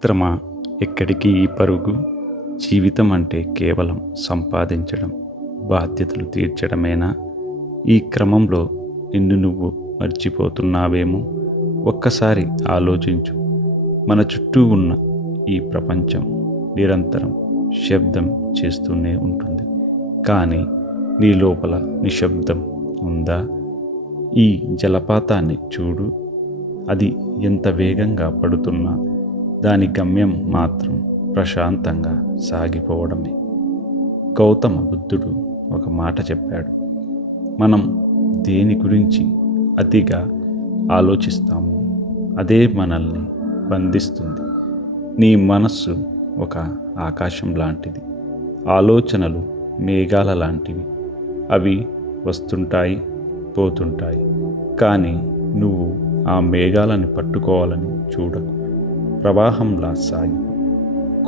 మిత్రమా, ఎక్కడికి ఈ పరుగు? జీవితం అంటే కేవలం సంపాదించడం, బాధ్యతలు తీర్చడమేనా? ఈ క్రమంలో నిన్ను నువ్వు మర్చిపోతున్నావేమో. ఒక్కసారి ఆలోచించు. మన చుట్టూ ఉన్న ఈ ప్రపంచం నిరంతరం శబ్దం చేస్తూనే ఉంటుంది. కానీ నీ లోపల నిశ్శబ్దం ఉందా? ఈ జలపాతాన్ని చూడు. అది ఎంత వేగంగా పడుతున్నా దాని గమ్యం మాత్రం ప్రశాంతంగా సాగిపోవడమే. గౌతమ బుద్ధుడు ఒక మాట చెప్పాడు. మనం దేని గురించి అతిగా ఆలోచిస్తామో అదే మనల్ని బంధిస్తుంది. నీ మనస్సు ఒక ఆకాశం లాంటిది. ఆలోచనలు మేఘాల లాంటివి. అవి వస్తుంటాయి, పోతుంటాయి. కానీ నువ్వు ఆ మేఘాలను పట్టుకోవాలని చూడకు. ప్రవాహంలా సాగి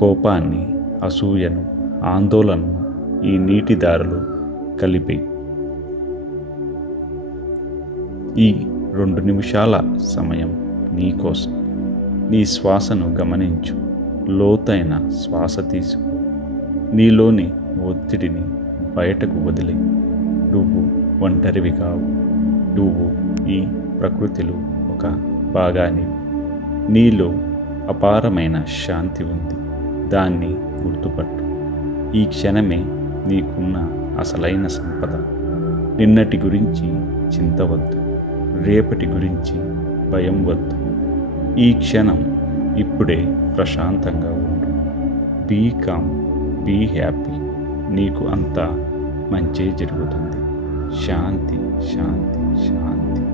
కోపాన్ని, అసూయను, ఆందోళనను ఈ నీటి దారిలో కలిపి ఈ 2 నిమిషాల సమయం నీకోసం. నీ శ్వాసను గమనించు. లోతైన శ్వాస తీసుకో. నీలోని ఒత్తిడిని బయటకు వదిలే. నువ్వు ఒంటరివి కావు. నువ్వు ఈ ప్రకృతిలో ఒక భాగాన్ని. నీలో అపారమైన శాంతి ఉంది. దాన్ని గుర్తుపట్టు. ఈ క్షణమే నీకున్న అసలైన సంపద. నిన్నటి గురించి చింత వద్దు. రేపటి గురించి భయం వద్దు. ఈ క్షణం ఇప్పుడే ప్రశాంతంగా ఉండు. Be calm, be happy. నీకు అంతా మంచే జరుగుతుంది. శాంతి, శాంతి, శాంతి.